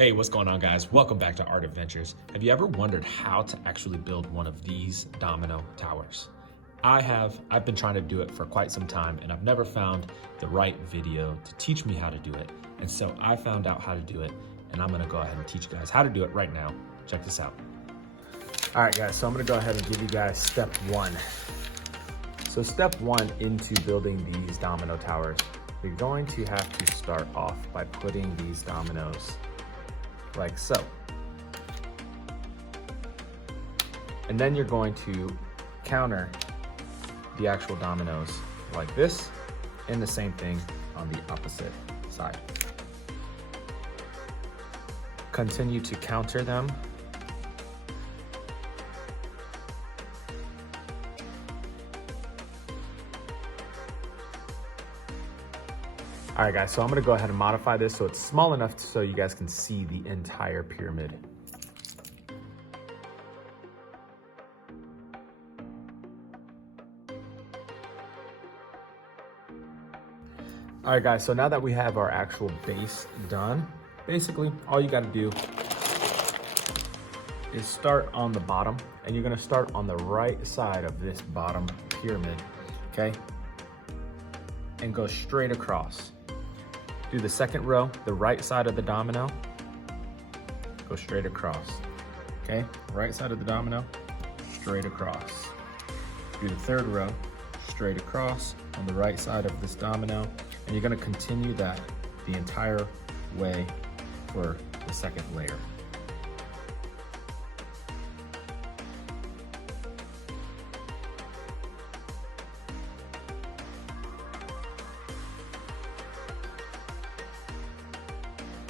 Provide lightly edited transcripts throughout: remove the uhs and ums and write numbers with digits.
Hey, what's going on, guys? Welcome back to Art Adventures. Have you ever wondered how to actually build one of these domino towers? I have. I've been trying to do it for quite some time, and I've never found the right video to teach me how to do it. And so I found out how to do it, and I'm gonna go ahead and teach you guys how to do it right now. Check this out. All right, guys, so I'm gonna go ahead and give you guys step one. So step one into building these domino towers, you're going to have to start off by putting these dominoes like so. And then you're going to counter the actual dominoes like this, and the same thing on the opposite side. Continue to counter them. All right, guys, so I'm gonna go ahead and modify this so it's small enough so you guys can see the entire pyramid. All right, guys, so now that we have our actual base done, basically all you gotta do is start on the bottom, and you're gonna start on the right side of this bottom pyramid, okay? And go straight across. Do the second row, the right side of the domino, go straight across, okay? Right side of the domino, straight across. Do the third row, straight across on the right side of this domino, and you're gonna continue that the entire way for the second layer.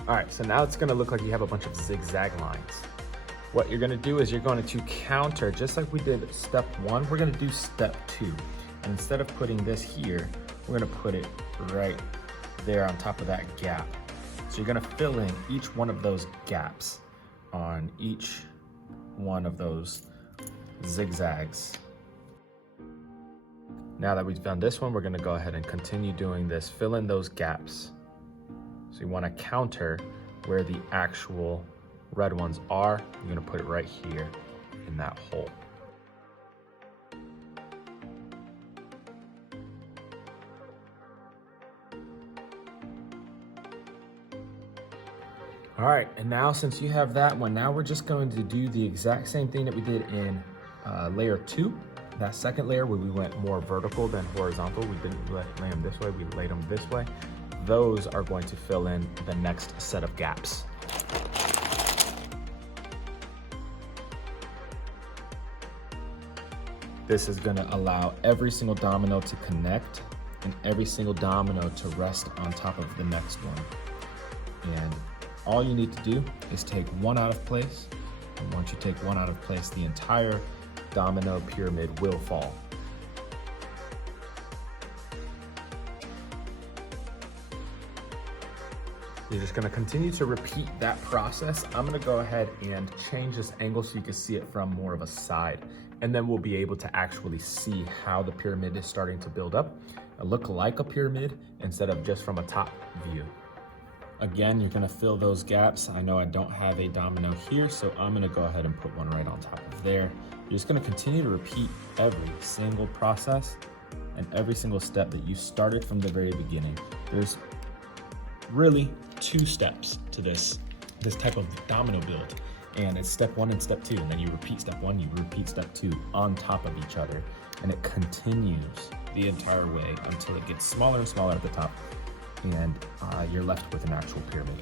All right, so now it's gonna look like you have a bunch of zigzag lines. What you're gonna do is you're going to counter, just like we did step one, we're gonna do step two. And instead of putting this here, we're gonna put it right there on top of that gap. So you're gonna fill in each one of those gaps on each one of those zigzags. Now that we've done this one, we're gonna go ahead and continue doing this, fill in those gaps. So you want to counter where the actual red ones are. You're going to put it right here in that hole. All right, and now since you have that one, now we're just going to do the exact same thing that we did in layer two. That second layer where we went more vertical than horizontal. We didn't lay them this way, we laid them this way. Those are going to fill in the next set of gaps. This is going to allow every single domino to connect and every single domino to rest on top of the next one. And all you need to do is take one out of place. And once you take one out of place, the entire domino pyramid will fall. You're just gonna continue to repeat that process. I'm gonna go ahead and change this angle so you can see it from more of a side. And then we'll be able to actually see how the pyramid is starting to build up and look like a pyramid instead of just from a top view. Again, you're gonna fill those gaps. I know I don't have a domino here, so I'm gonna go ahead and put one right on top of there. You're just gonna continue to repeat every single process and every single step that you started from the very beginning. There's really two steps to this type of domino build, and it's step one and step two, and then you repeat step one, you repeat step two on top of each other, and it continues the entire way until it gets smaller and smaller at the top, and you're left with an actual pyramid.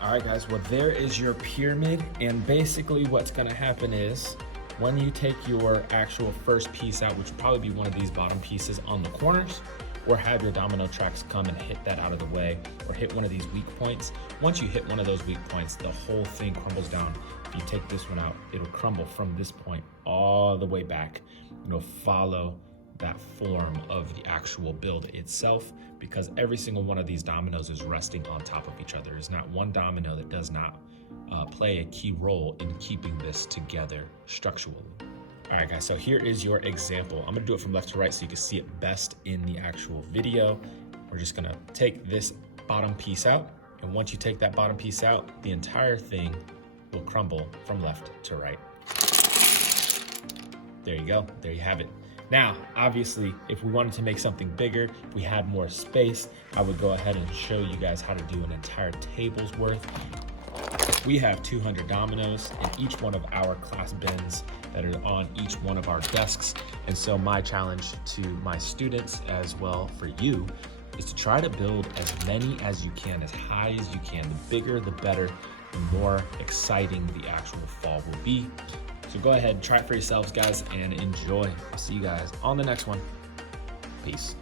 All right, guys, well, there is your pyramid. And basically what's gonna happen is when you take your actual first piece out, which will probably be one of these bottom pieces on the corners, or have your domino tracks come and hit that out of the way, or hit one of these weak points. Once you hit one of those weak points, the whole thing crumbles down. If you take this one out, it'll crumble from this point all the way back. It'll follow that form of the actual build itself, because every single one of these dominoes is resting on top of each other. There's not one domino that does not play a key role in keeping this together structurally. All right, guys, so here is your example. I'm gonna do it from left to right so you can see it best in the actual video. We're just gonna take this bottom piece out, and once you take that bottom piece out, the entire thing will crumble from left to right. There you go, there you have it. Now, obviously, if we wanted to make something bigger, if we had more space, I would go ahead and show you guys how to do an entire table's worth. We have 200 dominoes in each one of our class bins that are on each one of our desks. And so my challenge to my students as well for you is to try to build as many as you can, as high as you can. The bigger, the better, the more exciting the actual fall will be. So go ahead and try it for yourselves, guys, and enjoy. I'll see you guys on the next one. Peace.